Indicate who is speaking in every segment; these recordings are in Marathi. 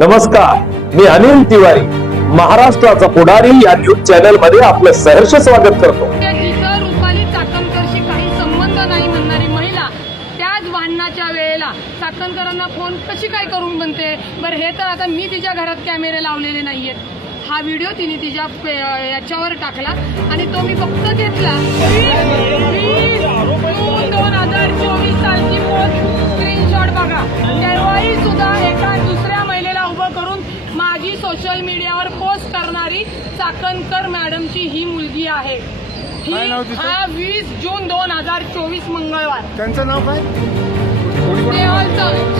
Speaker 1: नमस्कार मी अनिल तिवारी. महाराष्ट्राचा पुढारी या न्यूज चॅनलमध्ये आपलं सहर्ष स्वागत करतो.
Speaker 2: रुपाली चाकणकरशी काही संबंध नाही म्हणणारी महिला त्याच भांडणाच्या वेळेला चाकणकरांना फोन कशी काय करून म्हणते बरं हे तर आता मी तिच्या घरात कॅमेरे लावलेले नाहीयेत. हा व्हिडिओ तिने तिच्या याच्यावर टाकला आणि तो मी फक्त घेतला. दोन हजार चोवीस सालची स्क्रीनशॉट बघा. तेव्हाही सुद्धा एका दुसऱ्या माझी सोशल मीडियावर पोस्ट करणारी चाकणकर मॅडमची ही मुलगी आहे. ही? हा वीस जून दोन हजार चोवीस मंगळवार.
Speaker 3: त्यांचं नाव काय?
Speaker 2: स्नेहल चव्हाण.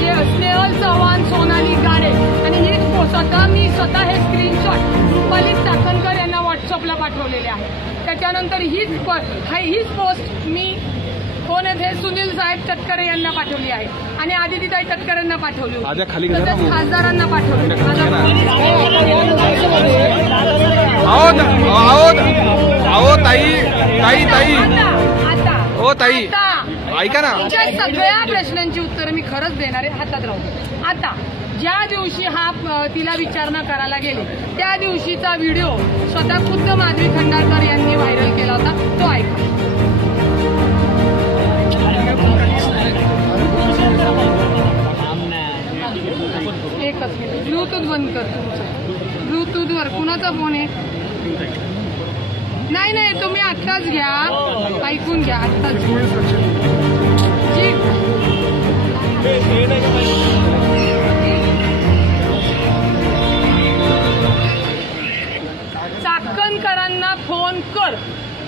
Speaker 2: जे स्नेहल चव्हाण सोनाली गाडे. आणि ही स्वतः मी स्वतः हे स्क्रीनशॉट रुपाली चाकणकर यांना व्हॉट्सअपला पाठवलेले आहे. त्याच्यानंतर हीच हा- हीच पोस्ट मी कोण आहेत हे सुनील साहेब तटकरे यांना पाठवली आहे. आणि आदितीताई तटकरे यांना पाठवली तसेच
Speaker 3: मग.
Speaker 2: खासदारांना पाठवली
Speaker 3: अहो ताई ताई ताई. हो ताई. ऐका ना.
Speaker 2: सगळ्या प्रश्नांची उत्तरं मी खरंच देणार आहे हातात राहू आता ज्या दिवशी हा तिला विचारणा करायला गेले त्या दिवशीचा व्हिडिओ स्वतः खुद्द माधवी खंडाळकर यांनी व्हायरल केला होता तो ऐका. तुम्ही आत्ताच घ्या. ऐकून घ्या आत्ताच. चाकणकरांना फोन कर.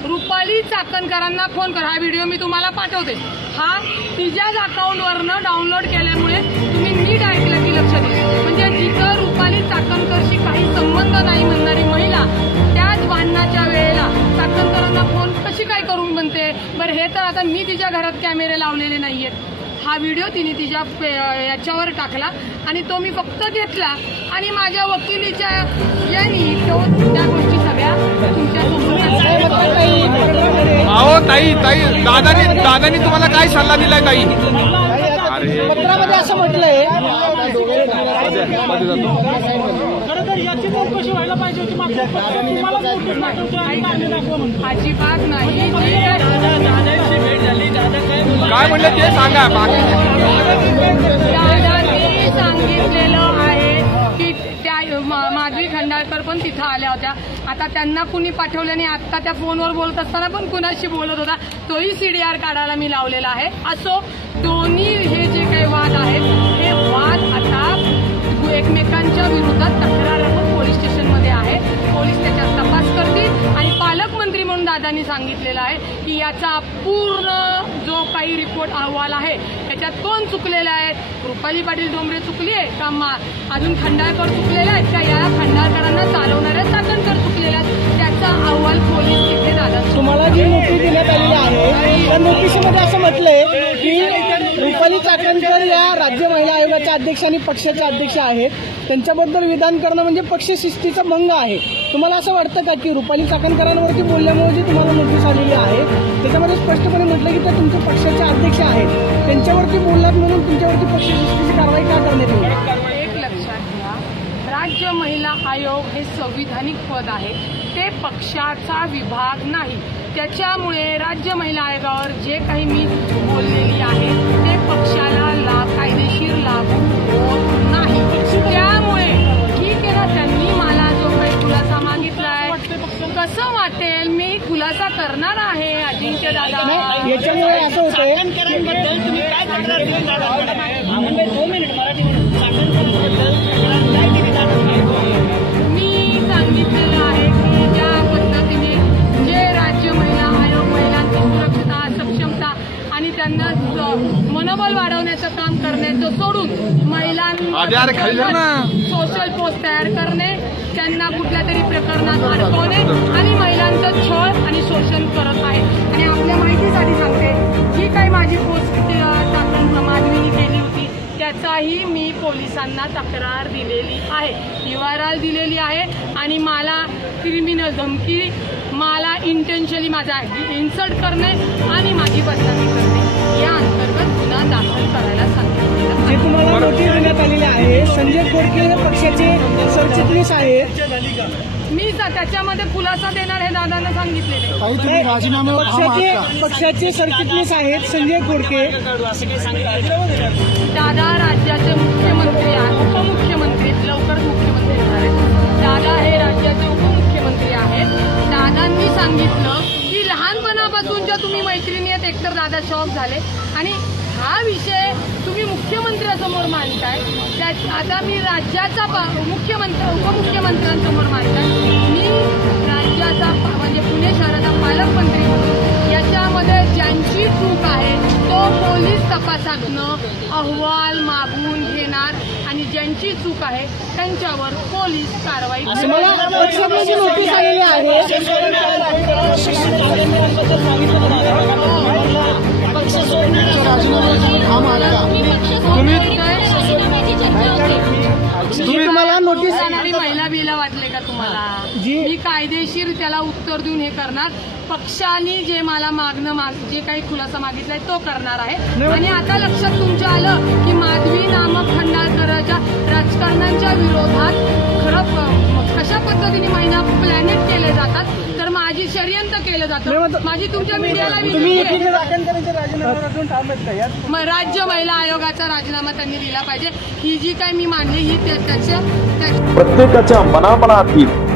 Speaker 2: रुपाली चाकणकरांना फोन कर. हा व्हिडिओ मी तुम्हाला पाठवते. हा तिच्याच अकाउंटवरनं डाउनलोड केल्यामुळे तुम्ही नीट ऐकलं की लक्षात येईल म्हणजे जिथं रुपाली चाकणकरशी बरं हे तर आता मी तिच्या घरात कॅमेरे लावलेले नाहीयेत. हा व्हिडिओ तिने तिच्या पे- याच्यावर टाकला आणि तो मी फक्त घेतला. आणि माझ्या वकिलीच्या यांनी तो त्या गोष्टी सगळ्या तुमच्या
Speaker 3: ताई ताई दादानी दादानी तुम्हाला काय सल्ला दिलाय ताई? अरे
Speaker 4: पत्रामध्ये असं म्हटलंय.
Speaker 5: खरं तर याची चौकशी व्हायला पाहिजे होती. मागच्या पत्रात तुम्हाला नोटीस पाठवतो आणि काढले दाखवा म्हणतो
Speaker 2: अजिबात नाही. जी काय-
Speaker 3: काय म्हणलं ते सांगा. बाकी
Speaker 2: दादांनी सांगितलेलं आहे की त्या मा- माधवी खंडाळकर पण तिथं आल्या होत्या. आता त्यांना कुणी पाठवलं नाही. आत्ता त्या फोनवर बोलत असताना पण कुणाशी बोलत होता. तोही सीडीआर काढायला मी लावलेला आहे. असो दोन्ही हे जे एकमेकांच्या विरोधात तक्रार पोलीस स्टेशनमध्ये आहे. पोलीस त्याच्यात तपास करतील आणि पालकमंत्री म्हणून दादांनी सांगितलेलं आहे की याचा पूर्ण जो काही रिपोर्ट अहवाल आहे त्याच्यात कोण चुकलेला आहे? रुपाली पाटील डोंबरे चुकली आहे का? मा अजून खंडाळकर चुकलेला आहे का? या खंडाळकरांना चालवणाऱ्या चाकणकर चुकलेला आहे त्याचा अहवाल पोलीस तिथे दादा
Speaker 4: तुम्हाला जी नोटीस देण्यात आलेली आहे त्या असं म्हटलंय की या राज्य महिला आयोगाच्या अध्यक्ष आणि पक्षाच्या अध्यक्ष आहेत. त्यांच्याबद्दल विधान करणं म्हणजे पक्षशिस्तीचा भंग आहे. तुम्हाला असं वाटतं का की रुपाली चाकणकरांवरती बोलल्यामुळे जी तुम्हाला नोटीस आलेली आहे त्याच्यामध्ये स्पष्टपणे म्हटलं की त्या तुमच्या पक्षाचे अध्यक्ष आहेत. त्यांच्यावरती बोललात म्हणून तुमच्यावरती पक्षशिस्तीची कारवाई का करण्यात येईल
Speaker 2: एक लक्षात घ्या. राज्य महिला आयोग हे संविधानिक पद आहे. ते पक्षाचा विभाग नाही. त्याच्यामुळे राज्य महिला आयोगावर जे काही मी बोललेली आहे पक्षाला ला कायदेशीर लागू होत नाही. त्यामुळे ठीक आहे ना त्यांनी मला जो काही खुलासा मागितलाय. कसं वाटेल मी खुलासा करणार आहे अजिंक्य दादा?
Speaker 4: नाही, याच्यामुळे असं
Speaker 5: चाकणकरांबद्दल तुम्ही काय तक्रार दिली दादा दोन मिनिट मराठीमध्ये चाकणकरांबद्दल तक्रार काय केली दादा
Speaker 2: मी सांगितलेलं आहे की ज्या पद्धतीने जे राज्य महिला आयोग महिलांची सुरक्षता सक्षमता आणि त्यांना मनोबल वाढवण्याचं काम करण्याचं सोडून. महिलांना सोशल पोस्ट तयार करणे त्यांना कुठल्या तरी प्रकरणात अडकवणे आणि महिलांचं छळ आणि शोषण करत आहे आणि आपल्या माहितीसाठी सांगते जी काही माझी पोस्ट माधवीने केली होती त्याचाही मी पोलिसांना तक्रार दिलेली आहे आर दिलेली आहे आणि मला क्रिमिनल धमकी मला इंटेन्शली माझा इन्सल्ट करणे आणि माझी बदनामी करणे. या अंतर्गत गुन्हा दाखल करायला सांगितलेला आहे.
Speaker 4: जे तुम्हाला नोटीस देण्यात आलेली आहे संजय खोडके हे पक्षाचे सरचिटणीस आहेत.
Speaker 2: मी स- त्याच्यामध्ये खुलासा देणार हे दादांना सांगितलेले
Speaker 6: ताई तुम्ही राजीनामे
Speaker 4: पक्षाचे पक्षाचे सरचिटणीस आहेत संजय खोडके
Speaker 2: दादा राज्याचे मुख्यमंत्री आहेत. तुम्ही मैत्रिणी आहेत एकतर दादा शॉक झाले. आणि हा विषय तुम्ही मुख्यमंत्र्यासमोर मांडताय. त्यात आता मी राज्याचा पा- मुख्यमंत्री उपमुख्यमंत्र्यांसमोर मांडताय. मी राज्याचा म्हणजे पुणे शहराचा पालकमंत्री म्हणून याच्यामध्ये ज्यांची चूक आहे तो तपासातनं अहवाल मागून घेणार आणि ज्यांची चूक आहे त्यांच्यावर पोलीस कारवाई करणार.
Speaker 4: पक्षाची नोटीस आलेली आहे
Speaker 2: कायदेशीर त्याला उत्तर देऊन हे करणार. पक्षाने जे मला मागणं माग जे काही खुलासा मागितलाय तो करणार आहे. आणि आता लक्षात तुमच्या आलं की माधवी नामक खंडाळकराच्या राजकारणांच्या विरोधात खरं प- कशा पद्धतीने महिना प्लॅनेट केले जातात तर माझी षडयंत्र केलं जातं. माझी तुमच्या मीडियाला मग राज्य महिला आयोगाचा राजीनामा त्यांनी दिला पाहिजे. ही जी काही मी मांडली ही त्या- त्याच्या त्या-
Speaker 1: प्रत्येकाच्या मनामनातील